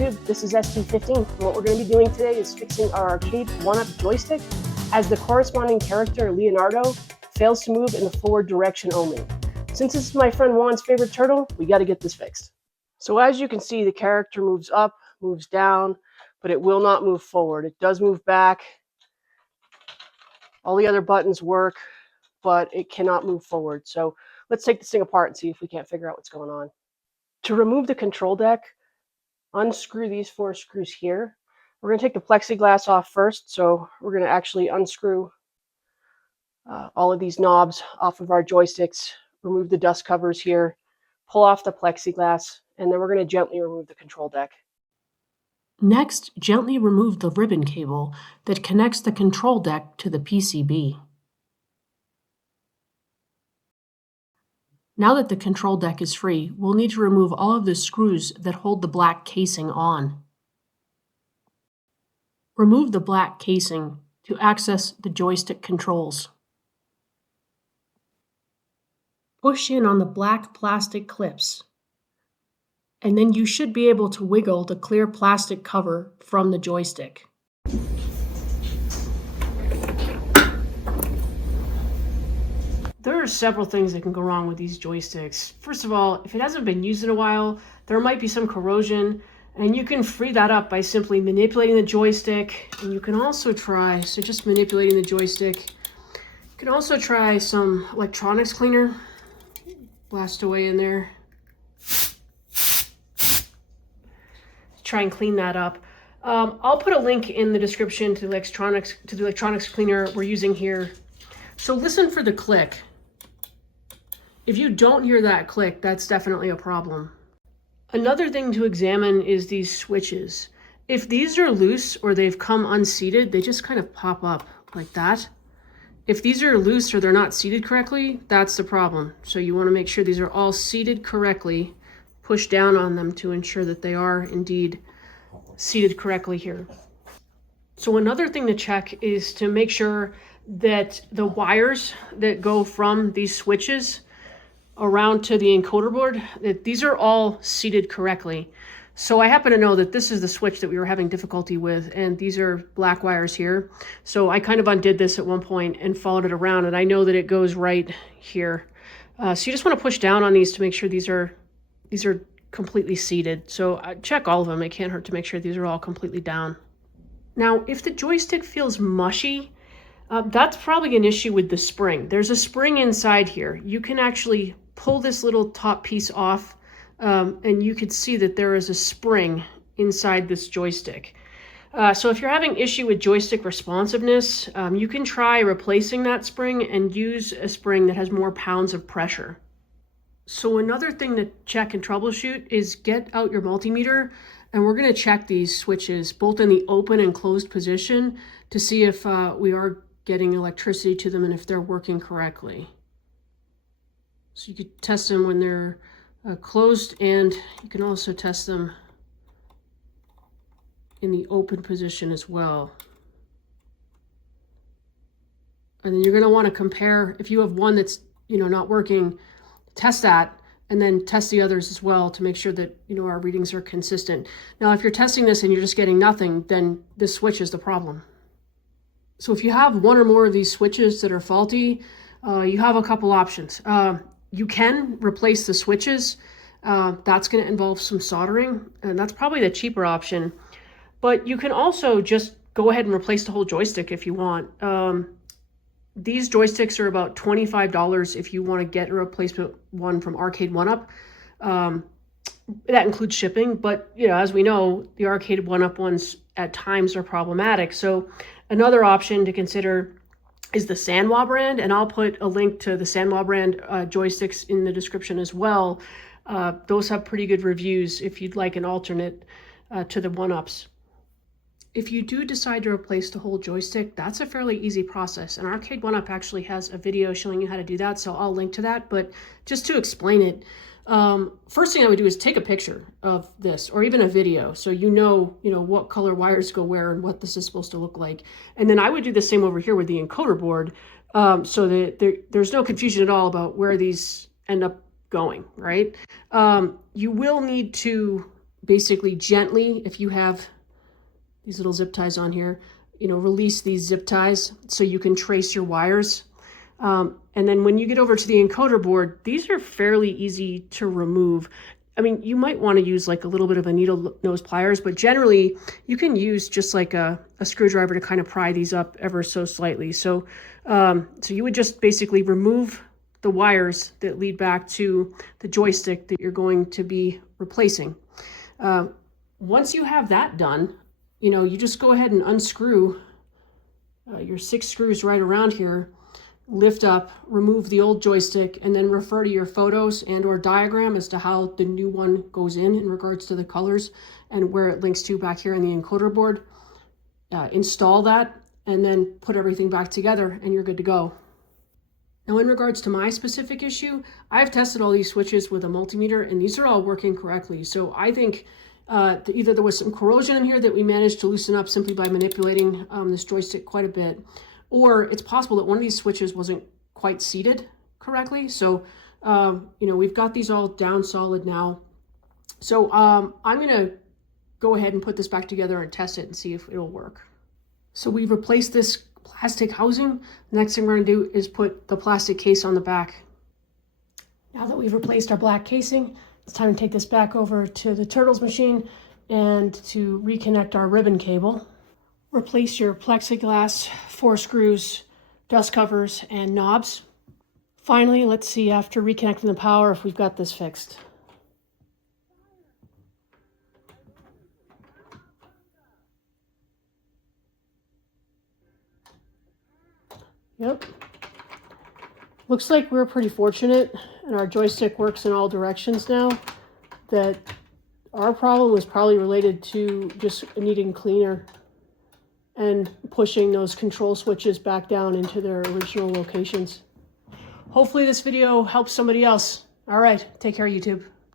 YouTube, this is ST15, and what we're going to be doing today is fixing our Arcade1up Joystick as the corresponding character, Leonardo, fails to move in the forward direction only. Since this is my friend Juan's favorite turtle, we got to get this fixed. So as you can see, the character moves up, moves down, but it will not move forward. It does move back. All the other buttons work, but it cannot move forward. So let's take this thing apart and see if we can't figure out what's going on. To remove the control deck, unscrew these 4 screws here. We're going to take the plexiglass off first, so we're going to actually unscrew all of these knobs off of our joysticks, remove the dust covers here, pull off the plexiglass, and then we're going to gently remove the control deck. Next, gently remove the ribbon cable that connects the control deck to the PCB. Now that the control deck is free, we'll need to remove all of the screws that hold the black casing on. Remove the black casing to access the joystick controls. Push in on the black plastic clips, and then you should be able to wiggle the clear plastic cover from the joystick. There are several things that can go wrong with these joysticks. First of all, if it hasn't been used in a while, there might be some corrosion, and you can free that up by simply manipulating the joystick. And you can also try, so just manipulating the joystick, you can also try some electronics cleaner. Blast away in there. Try and clean that up. I'll put a link in the description to the electronics cleaner we're using here. So listen for the click. If you don't hear that click, that's definitely a problem. Another thing to examine is these switches. If these are loose or they've come unseated, they just kind of pop up like that. If these are loose or they're not seated correctly, that's the problem. So you want to make sure these are all seated correctly. Push down on them to ensure that they are indeed seated correctly here. So another thing to check is to make sure that the wires that go from these switches around to the encoder board, that these are all seated correctly. So I happen to know that this is the switch that we were having difficulty with, and these are black wires here. So I kind of undid this at one point and followed it around, and I know that it goes right here. So you just want to push down on these to make sure these are completely seated. So check all of them. It can't hurt to make sure these are all completely down. Now, if the joystick feels mushy, that's probably an issue with the spring. There's a spring inside here. You can actually pull this little top piece off, and you can see that there is a spring inside this joystick. So if you're having issue with joystick responsiveness, you can try replacing that spring and use a spring that has more pounds of pressure. So another thing to check and troubleshoot is get out your multimeter, and we're going to check these switches both in the open and closed position to see if we are getting electricity to them and if they're working correctly. So you could test them when they're closed, and you can also test them in the open position as well. And then you're going to want to compare. If you have one that's not working, test that, and then test the others as well to make sure that our readings are consistent. Now, if you're testing this and you're just getting nothing, then this switch is the problem. So if you have one or more of these switches that are faulty, you have a couple options. You can replace the switches. That's going to involve some soldering, and that's probably the cheaper option. But you can also just go ahead and replace the whole joystick if you want. These joysticks are about $25 if you want to get a replacement one from Arcade1up. That includes shipping, but as we know, the Arcade1up ones at times are problematic. So another option to consider is the Sanwa brand, and I'll put a link to the Sanwa brand joysticks in the description as well. Those have pretty good reviews if you'd like an alternate to the 1-ups. If you do decide to replace the whole joystick, that's a fairly easy process, and Arcade1up actually has a video showing you how to do that, so I'll link to that. But just to explain it, first thing I would do is take a picture of this, or even a video, so you know what color wires go where and what this is supposed to look like. And then I would do the same over here with the encoder board, so that there's no confusion at all about where these end up going, right? You will need to basically gently, if you have these little zip ties on here, you know, release these zip ties so you can trace your wires. And then when you get over to the encoder board, these are fairly easy to remove. I mean, you might want to use like a little bit of a needle nose pliers, but generally you can use just like a screwdriver to kind of pry these up ever so slightly. So, so you would just basically remove the wires that lead back to the joystick that you're going to be replacing. Once you have that done, you know, you just go ahead and unscrew your 6 screws right around here, lift up, remove the old joystick, and then refer to your photos and or diagram as to how the new one goes in regards to the colors and where it links to back here in the encoder board. Install that and then put everything back together and you're good to go. Now in regards to my specific issue, I've tested all these switches with a multimeter and these are all working correctly. So I think either there was some corrosion in here that we managed to loosen up simply by manipulating this joystick quite a bit, or it's possible that one of these switches wasn't quite seated correctly. So, you know, we've got these all down solid now. So I'm gonna go ahead and put this back together and test it and see if it'll work. So we've replaced this plastic housing. The next thing we're gonna do is put the plastic case on the back. Now that we've replaced our black casing, it's time to take this back over to the Turtles machine and to reconnect our ribbon cable. Replace your plexiglass, 4 screws, dust covers, and knobs. Finally, let's see after reconnecting the power if we've got this fixed. Yep. Looks like we're pretty fortunate and our joystick works in all directions now, that our problem was probably related to just needing cleaner and pushing those control switches back down into their original locations. Hopefully this video helps somebody else. All right, take care, YouTube.